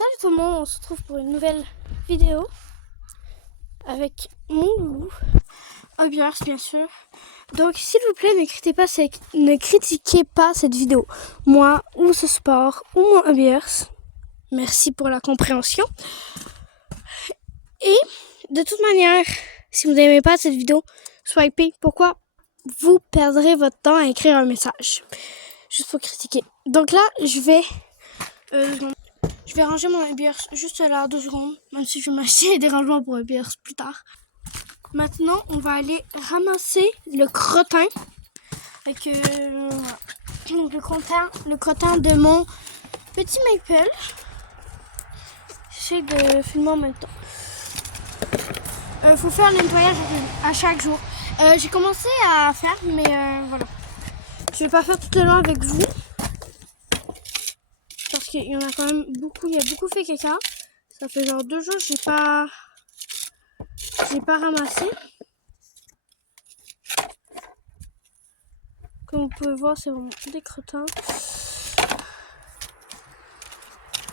Salut tout le monde, on se retrouve pour une nouvelle vidéo avec mon loulou, Obiers bien sûr. Donc s'il vous plaît, ne critiquez pas cette vidéo, moi ou ce sport ou mon Obiers. Merci pour la compréhension. Et de toute manière, si vous n'aimez pas cette vidéo, swipez. Pourquoi vous perdrez votre temps à écrire un message juste pour critiquer. Donc là, je vais ranger mon Obiers juste là, 2 secondes, même si je vais m'acheter des rangements pour Obiers plus tard. Maintenant, on va aller ramasser le crottin. Avec voilà. Donc le crottin de mon petit Maple. J'essaie de filmer en même temps. Faut faire le nettoyage à chaque jour. J'ai commencé à faire, mais voilà. Je vais pas faire tout le long avec vous. Parce qu'il y en a quand même beaucoup. Il y a beaucoup fait caca. Ça fait genre 2 jours que j'ai pas ramassé. Comme vous pouvez voir, c'est vraiment des crottins.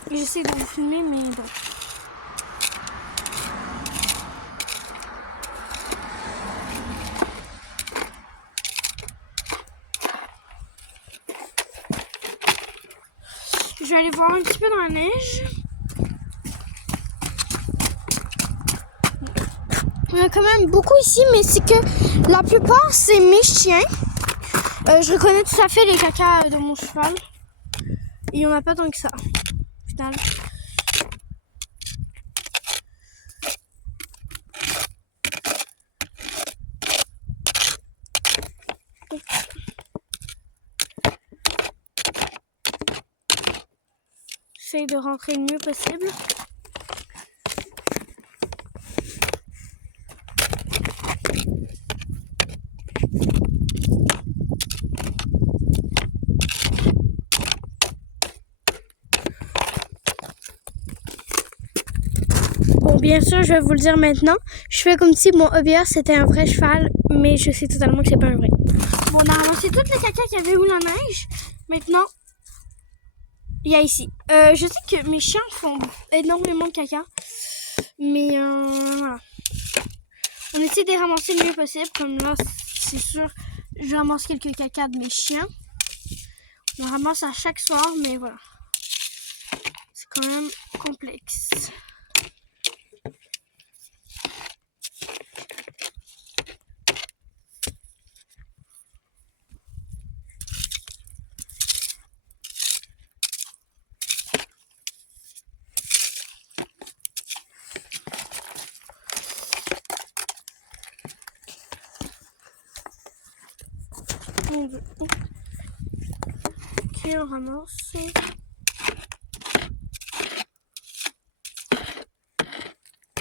J'essaie de vous filmer, mais bon. Je vais aller voir un petit peu dans la neige. Il y en a quand même beaucoup ici, mais c'est que la plupart, c'est mes chiens. Je reconnais tout à fait les cacas de mon cheval. Et il n'y en a pas tant que ça, au final. J'essaie de rentrer le mieux possible. Bon, bien sûr, je vais vous le dire maintenant. Je fais comme si mon Obiers c'était un vrai cheval, mais je sais totalement que c'est pas un vrai. Bon, on a ramassé toutes les cacas qu'il y avait où la neige. Maintenant, il y a ici. Je sais que mes chiens font énormément de caca, mais voilà. On essaie de les ramasser le mieux possible. Comme là, c'est sûr, je ramasse quelques cacas de mes chiens. On ramasse à chaque soir, mais voilà. C'est quand même complexe. Ok, on ramasse.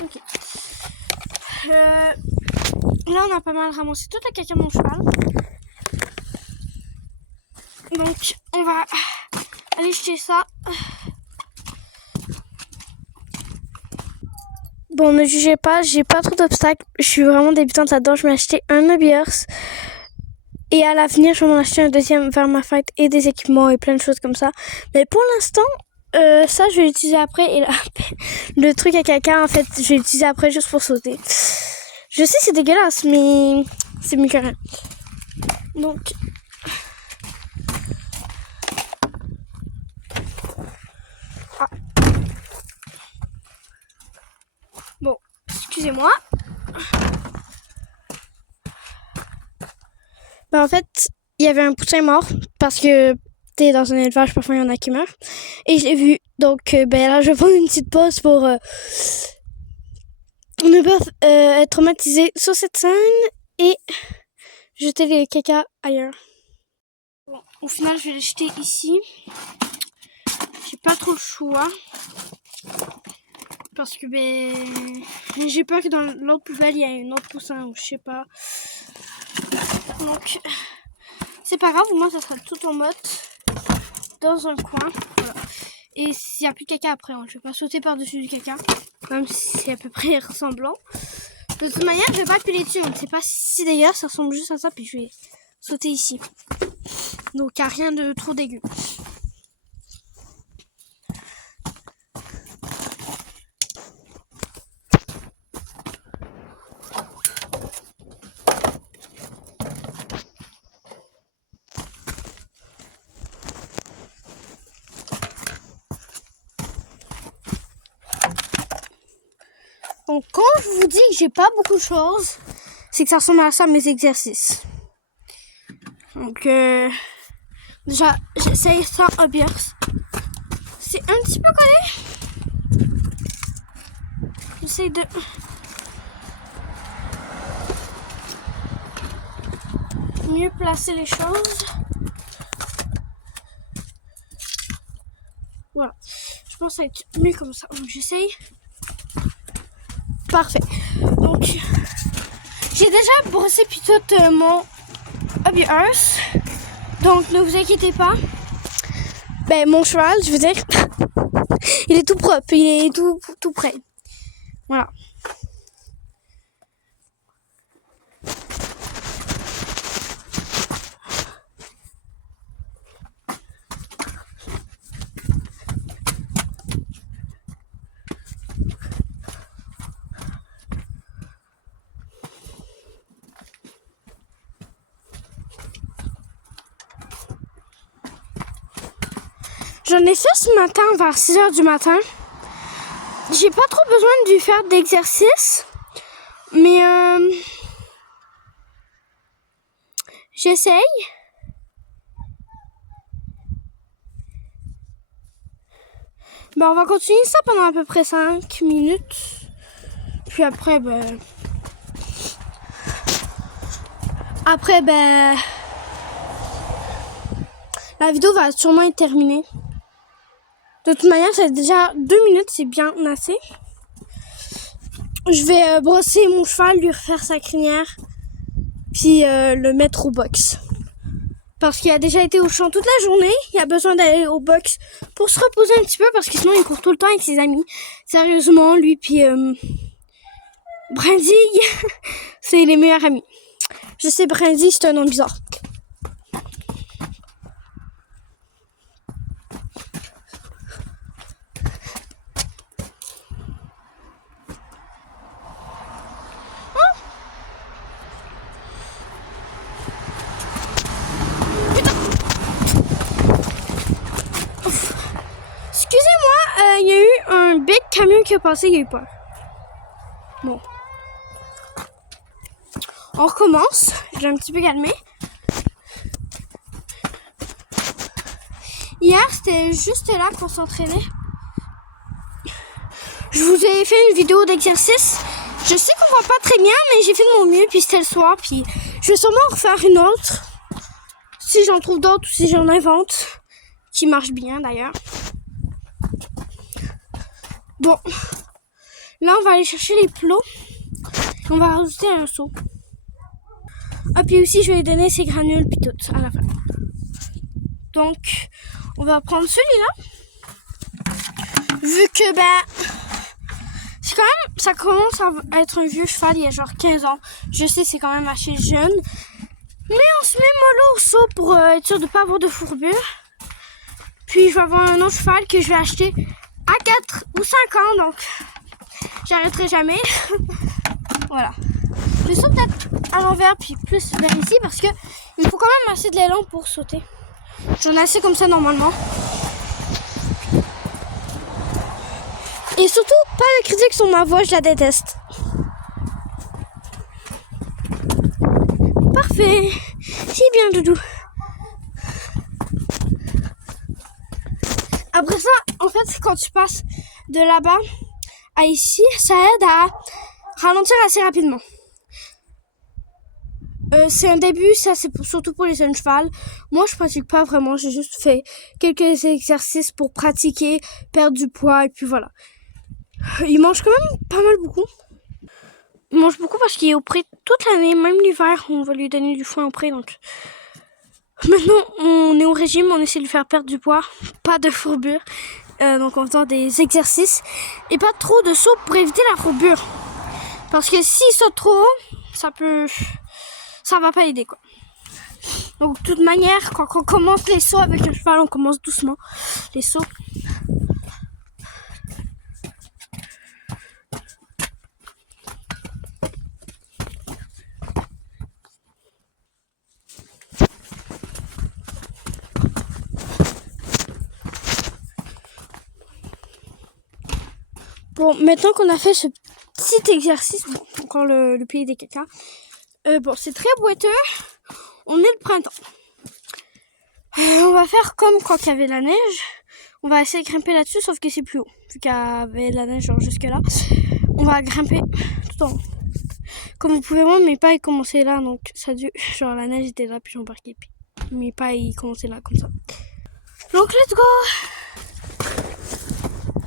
Ok. Là, on a pas mal ramassé toute la caca de mon cheval. Donc, on va aller jeter ça. Bon, ne jugez pas, j'ai pas trop d'obstacles. Je suis vraiment débutante là-dedans. Je m'ai acheté un Obiers. Et à l'avenir, je vais m'en acheter un deuxième vers ma fête et des équipements et plein de choses comme ça. Mais pour l'instant, ça, je vais l'utiliser après. Et là, le truc à caca, en fait, je vais l'utiliser après juste pour sauter. Je sais, c'est dégueulasse, mais c'est mieux que rien. Donc... Ah. Bon, excusez-moi. Ben, en fait, il y avait un poussin mort parce que t'es dans un élevage, parfois il y en a qui meurent. Et je l'ai vu. Donc, ben là, je vais prendre une petite pause pour ne pas être traumatisée sur cette scène et jeter les caca ailleurs. Bon, au final, je vais les jeter ici. J'ai pas trop le choix. Parce que ben j'ai peur que dans l'autre poubelle, il y ait un autre poussin ou je sais pas. Donc, c'est pas grave, moi ça sera tout en mode dans un coin. Voilà. Et s'il n'y a plus de caca après, je vais pas sauter par-dessus du caca, même si c'est à peu près ressemblant. De toute manière, je vais pas appuyer dessus, donc c'est pas si dégueulasse, ça ressemble juste à ça, puis je vais sauter ici. Donc, il n'y a rien de trop dégueu. Donc, quand je vous dis que j'ai pas beaucoup de choses, c'est que ça ressemble à ça, mes exercices. Donc, déjà, j'essaye ça à Bierce. C'est un petit peu collé. J'essaye de... mieux placer les choses. Voilà. Je pense que ça va être mieux comme ça. Donc, j'essaye. Parfait. Donc, j'ai déjà brossé puis tout mon Hobby Earth. Donc, ne vous inquiétez pas. Ben, mon cheval, je veux dire, il est tout propre. Il est tout prêt. Voilà. J'en ai fait ce matin vers 6h du matin. J'ai pas trop besoin de lui faire d'exercice. Mais j'essaye. Ben, on va continuer ça pendant à peu près 5 minutes. Puis après, la vidéo va sûrement être terminée. De toute manière, c'est déjà 2 minutes, c'est bien assez. Je vais brosser mon cheval, lui refaire sa crinière, puis le mettre au box. Parce qu'il a déjà été au champ toute la journée, il a besoin d'aller au box pour se reposer un petit peu, parce que sinon il court tout le temps avec ses amis. Sérieusement, lui puis Brindille, c'est les meilleurs amis. Je sais, Brindille, c'est un nom bizarre. Excusez-moi, il y a eu un big camion qui est passé, il y a eu peur. Bon. On recommence. J'ai un petit peu calmé. Hier, c'était juste là qu'on s'entraînait. Je vous ai fait une vidéo d'exercice. Je sais qu'on voit pas très bien, mais j'ai fait de mon mieux, puis c'était le soir, puis je vais sûrement en refaire une autre. Si j'en trouve d'autres ou si j'en invente. Qui marche bien d'ailleurs. Bon. Là, on va aller chercher les plots. On va rajouter un seau. Ah, puis aussi, je vais lui donner ses granules puis tout à la fin. Donc, on va prendre celui-là. Vu que, c'est quand même, ça commence à être un vieux cheval, il y a genre 15 ans. Je sais, c'est quand même assez jeune. Mais on se met mollo au seau pour être sûr de ne pas avoir de fourbure. Puis, je vais avoir un autre cheval que je vais acheter à 4 ou 5 ans, donc j'arrêterai jamais. Voilà. Je saute peut-être à l'envers puis plus vers ici parce que il faut quand même assez de l'élan pour sauter. J'en ai assez comme ça normalement. Et surtout, pas de critiques sur ma voix, je la déteste. Parfait. C'est bien, Doudou. Après ça, en fait, quand tu passes de là-bas à ici, ça aide à ralentir assez rapidement. C'est un début, ça c'est surtout pour les jeunes chevals. Moi je pratique pas vraiment, j'ai juste fait quelques exercices pour pratiquer, perdre du poids et puis voilà. Il mange quand même pas mal beaucoup. Il mange beaucoup parce qu'il est au pré toute l'année, même l'hiver on va lui donner du foin au pré. Donc maintenant on est au régime, on essaie de lui faire perdre du poids, pas de fourbure. Donc en faisant des exercices et pas trop de sauts pour éviter la fourbure. Parce que s'il saute trop haut, ça va pas aider quoi. Donc de toute manière, quand on commence les sauts avec le cheval, on commence doucement les sauts. Bon, maintenant qu'on a fait ce petit exercice. Bon, encore le pays des caca. Bon, c'est très boiteux. On est le printemps. On va faire comme quand il y avait la neige. On va essayer de grimper là-dessus, sauf que c'est plus haut. Vu qu'il y avait de la neige genre jusque là. On va grimper tout en haut. Comme vous pouvez voir, mes pas ils commençaient là. Donc ça a dû... Genre la neige était là, puis j'embarquais. Puis mes pas ils commençaient là, comme ça. Donc let's go.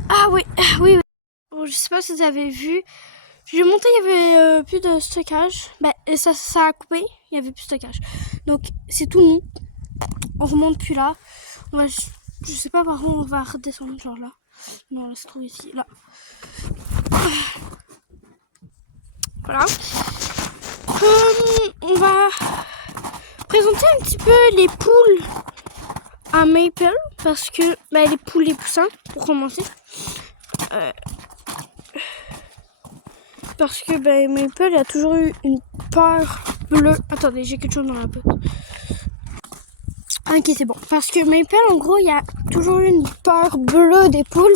Ah oui, oui. Bon, je sais pas si vous avez vu. J'ai monté, il y avait plus de stockage. Ben, ça a coupé, il y avait plus de stockage. Donc, c'est tout mou. On remonte plus là. On va, je sais pas par où on va redescendre, genre là. Non, là, c'est trop ici, là. Voilà. On va présenter un petit peu les poules à Maple. Parce que, ben, les poules, les poussins, pour commencer. Parce que ben, Maple a toujours eu une peur bleue. Attendez, j'ai quelque chose dans la pote. Ok, c'est bon. Parce que Maple, en gros, il y a toujours eu une peur bleue des poules.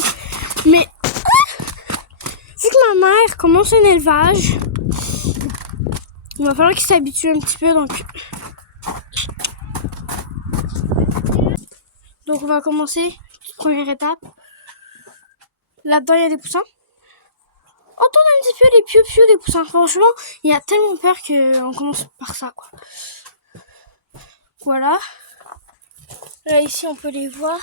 Mais vu que ma mère commence un élevage, il va falloir qu'il s'habitue un petit peu. Donc on va commencer. Première étape. Là-dedans, il y a des poussins. Entendre un petit peu les piou-piou des poussins. Franchement, il y a tellement peur qu'on commence par ça, quoi. Voilà. Là, ici, on peut les voir.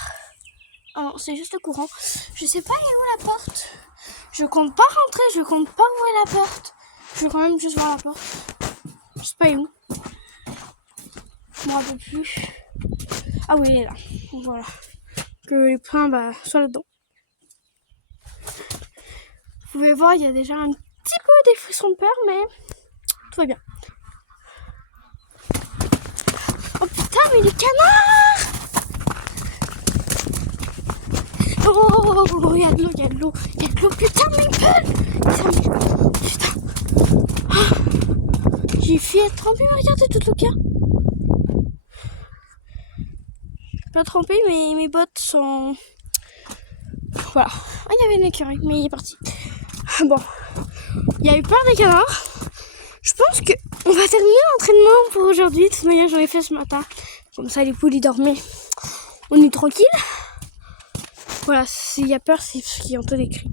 Oh, c'est juste le courant. Je sais pas, il est où la porte? Je compte pas rentrer, je compte pas ouvrir la porte. Je vais quand même juste voir la porte. Je sais pas, il est où? Je me rappelle plus. Ah oui, il est là. Voilà. Que les points, bah, soient là-dedans. Vous pouvez voir, il y a déjà un petit peu des frissons de peur, mais tout va bien. Oh putain, mais les canards! Oh, il y a de l'eau, il y a de l'eau. Il y a de l'eau, putain, Maple! Putain. Ah. J'ai fui être trempée, mais regardez tout le cas. Je suis pas trempée, mais mes bottes sont... Voilà. Ah, il y avait une écureuil, mais il est parti. Bon. Il y a eu peur des canards. Je pense qu'on va terminer l'entraînement pour aujourd'hui. De toute manière, j'en ai fait ce matin. Comme ça, les poules, ils dormaient. On est tranquille. Voilà, s'il y a peur, c'est parce qu'ils entendent des cris.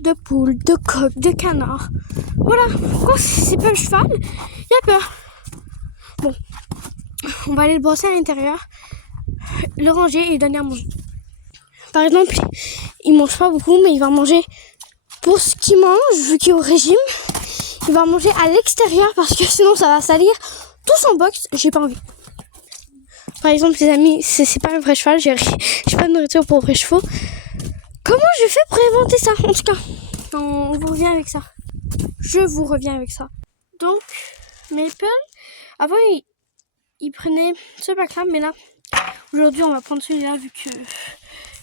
De poules, de coqs, de canards. Voilà, quand c'est pas le cheval, il y a peur. Bon, on va aller le brosser à l'intérieur, le ranger et lui donner à manger. Par exemple, il mange pas beaucoup, mais il va manger pour ce qu'il mange, vu qu'il est au régime. Il va manger à l'extérieur parce que sinon ça va salir tout son box. J'ai pas envie. Par exemple, les amis, c'est pas un vrai cheval, j'ai pas de nourriture pour vrais chevaux. Comment je fais pour inventer ça? En tout cas, on vous revient avec ça. Je vous reviens avec ça. Donc, Maple, avant il prenait ce bac-là, mais là, aujourd'hui on va prendre celui-là vu que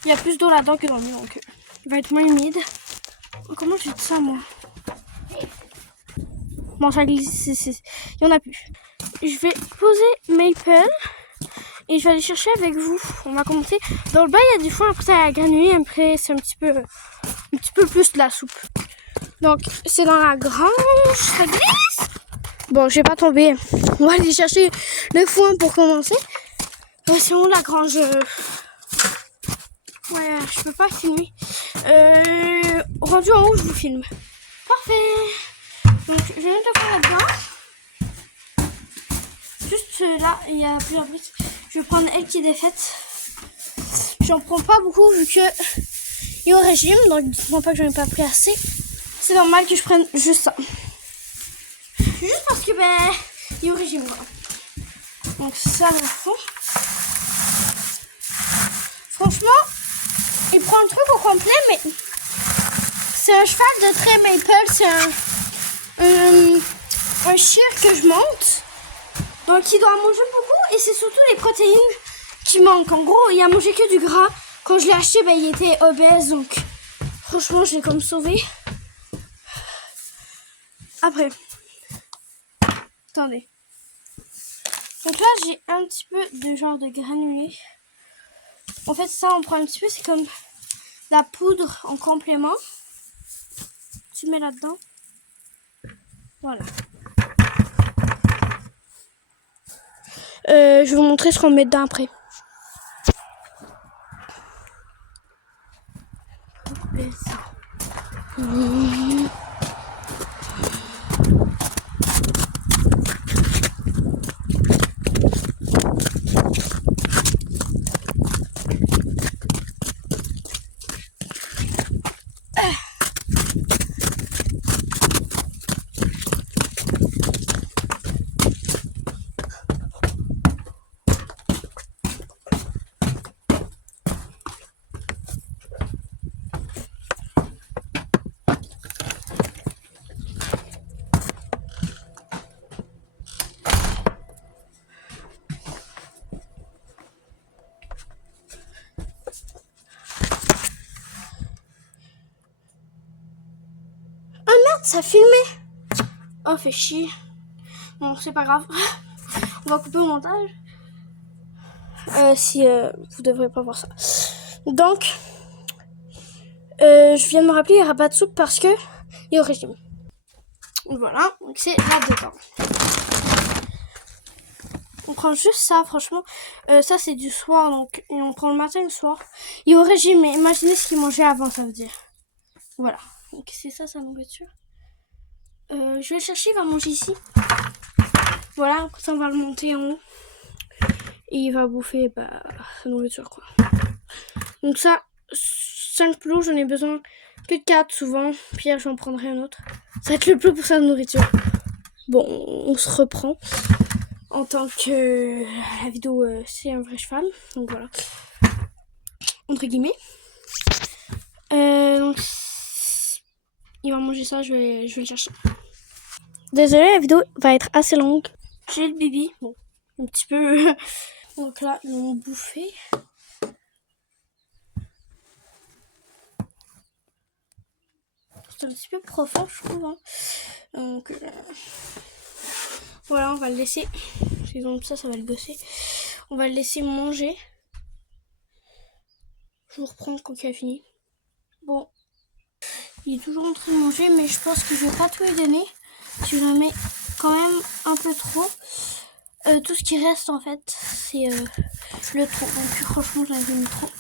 il y a plus d'eau là-dedans que dans le mien, donc il va être moins humide. Oh, comment je dis ça, moi? Bon, ça glisse, il y en a plus. Je vais poser Maple et je vais aller chercher avec vous. On va commencer. Dans le bas, il y a du foin, après ça a granulé, après c'est un petit peu plus de la soupe. Donc, c'est dans la grange, ça glisse. Bon, je vais pas tomber. On va aller chercher le foin pour commencer. C'est où la grange? Ouais, je peux pas filmer. Rendu en haut, je vous filme. Parfait. Donc, je vais mettre le foin là-dedans. Juste là, il y a plusieurs briques. Je vais prendre elle qui est défaite. J'en prends pas beaucoup vu que il est au régime, donc dites-moi pas que j'en ai pas pris assez. C'est normal que je prenne juste ça. Juste parce que ben il est au régime, voilà. Donc ça le fond. Franchement, il prend le truc au complet, mais c'est un cheval de trait Maple, c'est un chien que je monte. Donc il doit manger beaucoup et c'est surtout les protéines qui manquent. En gros, il a mangé que du gras. Quand je l'ai acheté, ben, il était obèse, donc franchement, je l'ai comme sauvé. Après, attendez. Donc là, j'ai un petit peu de genre de granulé. En fait, ça, on prend un petit peu, c'est comme la poudre en complément. Tu mets là-dedans. Voilà. Je vais vous montrer ce qu'on met dedans après. Ça filmait. Oh, fait chier. Bon, c'est pas grave. On va couper au montage. Si vous devrez pas voir ça. Donc, je viens de me rappeler, il n'y aura pas de soupe parce que il est au régime. Voilà, donc c'est là-dedans. On prend juste ça, franchement. Ça, c'est du soir, donc et on prend le matin et le soir. Il est au régime, mais imaginez ce qu'il mangeait avant, ça veut dire. Voilà, donc c'est ça, sa nourriture. Je vais le chercher, il va manger ici. Voilà, comme ça on va le monter en haut. Et il va bouffer sa nourriture, quoi. Donc ça, 5 plots, j'en ai besoin que de 4 souvent. Puis je vais en prendrai un autre. Ça va être le plot pour sa nourriture. Bon, on se reprend. En tant que la vidéo, c'est un vrai cheval. Donc voilà. Entre guillemets. Donc, il va manger ça, je vais le chercher. Désolée, la vidéo va être assez longue. J'ai le bibi. Bon, un petit peu. Donc là, ils vont bouffer. C'est un petit peu profond, je trouve. Hein. Donc, voilà, on va le laisser. Donc ça va le gosser. On va le laisser manger. Je vous reprends quand il a fini. Bon, il est toujours en train de manger, mais je pense que je vais pas tout lui donner. Je lui mets quand même un peu trop. Tout ce qui reste, en fait, c'est le trop. Donc franchement, j'en ai mis trop. De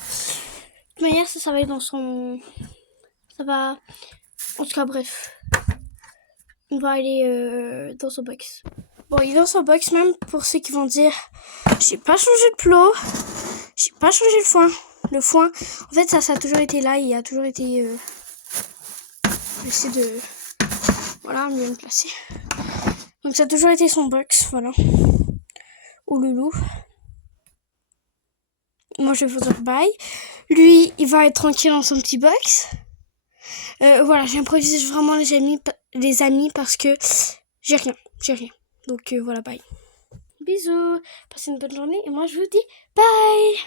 toute manière, ça va être dans son... Ça va... En tout cas, bref. On va aller dans son box. Bon, il est dans son box, même pour ceux qui vont dire j'ai pas changé de plot, j'ai pas changé le foin. Le foin, en fait, ça a toujours été là, il a toujours été... J'essaie de... Voilà, mieux le placer. Donc ça a toujours été son box, voilà. Ou loulou. Moi, je vais vous dire bye. Lui, il va être tranquille dans son petit box. Voilà, j'improvise vraiment les amis parce que j'ai rien. Donc voilà, bye. Bisous, passez une bonne journée et moi je vous dis bye.